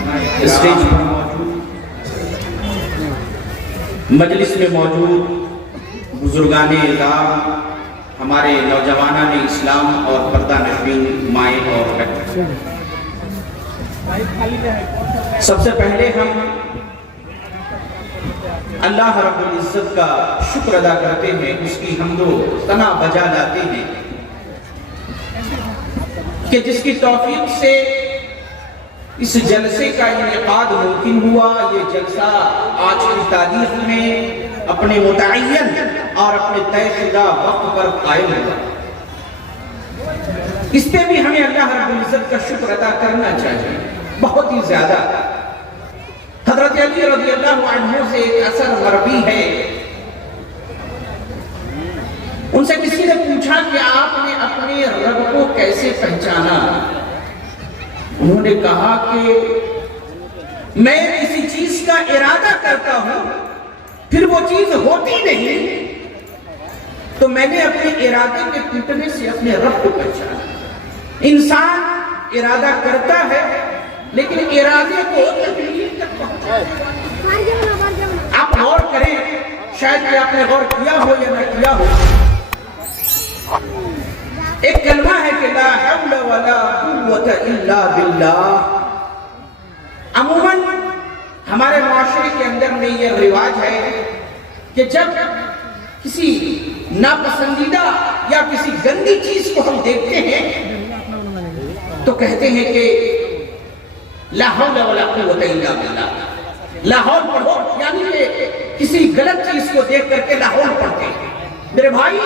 Stage پر موجود مجلس میں موجود بزرگان اعظام، ہمارے نوجوانان اسلام اور پردہ نشین مائیں اور بہنیں، سب سے پہلے ہم اللہ رب العزت کا شکر ادا کرتے ہیں، اس کی حمد و ثنا بجا لاتے ہیں کہ جس کی توفیق سے اس جلسے کا انعقاد ممکن ہوا۔ یہ جلسہ آج کی تاریخ میں اپنے متعین اور اپنے طے شدہ وقت پر قائم ہوا۔ اس پہ بھی ہمیں اللہ رب العزت کا شکر ادا کرنا چاہیے، بہت ہی زیادہ۔ حضرت علی رضی اللہ عنہ سے ایک اثر مروی ہے، ان سے کسی نے پوچھا کہ آپ نے اپنے رب کو کیسے پہچانا؟ انہوں نے کہا کہ میں کسی چیز کا ارادہ کرتا ہوں، پھر وہ چیز ہوتی نہیں، تو میں نے اپنے ارادے کے ٹوٹنے سے اپنے رب کو پہچانا۔ انسان ارادہ کرتا ہے لیکن ارادے کو تکلیف تک پہنچائے۔ آپ غور کریں، شاید کہ آپ نے غور کیا ہو یا نہ کیا ہو، ایک کلمہ ہے کہ لا حول ولا قوت الا باللہ۔ عموماً ہمارے معاشرے کے اندر میں یہ رواج ہے کہ جب کسی ناپسندیدہ یا کسی گندی چیز کو ہم دیکھتے ہیں تو کہتے ہیں کہ لا حول ولا قوت الا باللہ، لا حول پڑھو، یعنی کہ کسی غلط چیز کو دیکھ کر کے لا حول پڑھتے ہیں۔ میرے بھائی،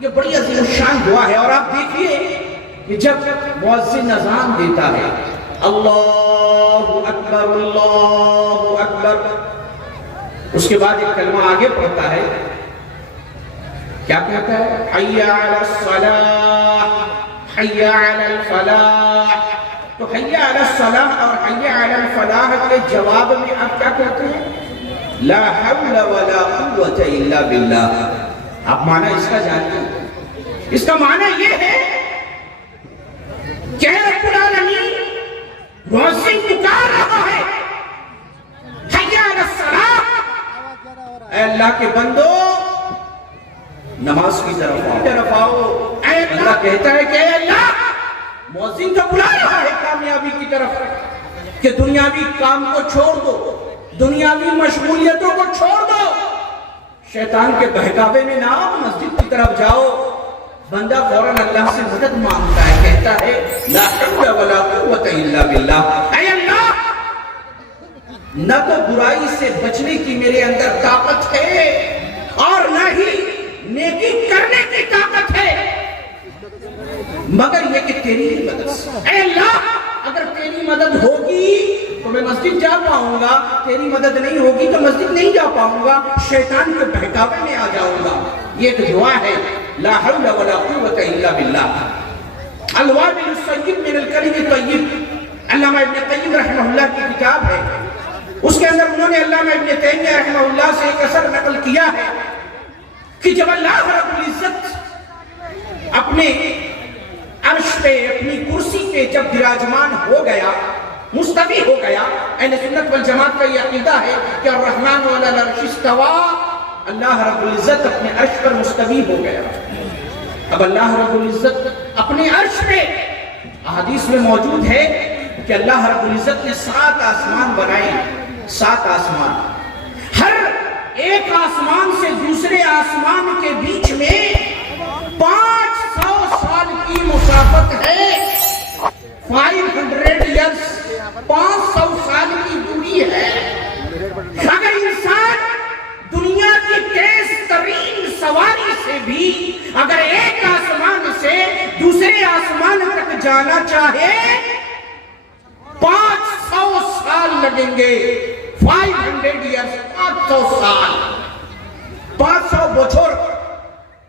یہ بڑی عظیم الشان دعا ہے، اور آپ دیکھیے کہ جب مؤذن اذان دیتا ہے اللہ اکبر اللہ اکبر، اس کے بعد ایک کلمہ آگے پڑھتا ہے، کیا کہتا ہے؟ حی علی الصلاح حی علی الفلاح۔ تو حی علی الصلاح اور حی علی الفلاح کے جواب میں آپ کیا کہتے ہیں؟ لا حول ولا قوت الا باللہ۔ آپ معنی اس کا جانتے ہیں؟ اس کا معنی یہ ہے کہ رب العالمین مؤذن پکار رہا ہے، حی علی الصلاح، اے اللہ کے بندو نماز کی طرف آؤ۔ اے اللہ کہتا ہے کہ اے اللہ مؤذن تو بلا رہا ہے کامیابی کی طرف، کہ دنیاوی کام کو چھوڑ دو، دنیاوی مشغولیتوں کو چھوڑ دو، شیطان کے بہکاوے میں نہ آؤ، مسجد کی طرف جاؤ۔ بندہ فوراً اللہ سے مدد مانگتا ہے، کہتا ہے لا حول ولا قوت الا باللہ، اے اللہ نہ تو برائی سے بچنے کی میرے اندر طاقت ہے اور نہ ہی نیکی کرنے کی طاقت ہے، مگر یہ کہ تیری مدد سے۔ اے اللہ اگر تیری مدد ہوگی تو میں مسجد جا پاؤں گا، تیری مدد نہیں ہوگی تو مسجد نہیں جا پاؤں گا، شیطان کے بہکاوے میں آ جاؤں گا۔ یہ ایک دعا ہے، لا حول ولا قوت الا باللہ۔ الوابل الصیب من الکلم الطیب، علامہ ابن قیم رحمہ اللہ کی کتاب ہے، اس کے اندر انہوں نے علامہ ابن تیمیہ رحمہ اللہ سے ایک اثر نقل کیا ہے کہ جب اللہ رب العزت اپنے عرش پہ، اپنی کرسی پہ جب براجمان ہو گیا، مستوی ہو گیا، اہل سنت والجماعت کا یہ عقیدہ ہے کہ الرحمن علی العرش استوی، اللہ رب العزت اپنے عرش پر مستوی ہو گیا۔ اب اللہ رب العزت اپنے عرش پہ، احادیث میں موجود ہے کہ اللہ رب العزت نے 7 آسمان بنائے، 7 آسمان، ہر ایک آسمان سے دوسرے آسمان کے بیچ میں 500 سال کی مسافت ہے، 500 ایئرس، 500 سال کی دوری ہے۔ اگر انسان دنیا کی تیز ترین سواری سے بھی اگر ایک آسمان سے دوسرے آسمان تک جانا چاہے 500 سال لگیں گے، 500 ایئرس، 500 سال، 500 بچھر۔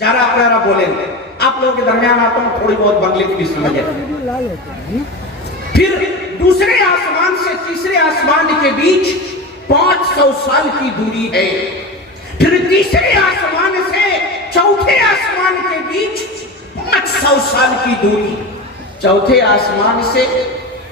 جارا پیارا بولیں گے، آپ لوگوں کے درمیان آتا ہوں، تھوڑی بہت بنگلے کی بھی سمجھے۔ پھر دوسرے آسمان سے تیسرے آسمان کے بیچ 500 سال کی دوری ہے، پھر تیسرے آسمان سے چوتھے آسمان کے بیچ 500 سال کی دوری، چوتھے آسمان سے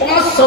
500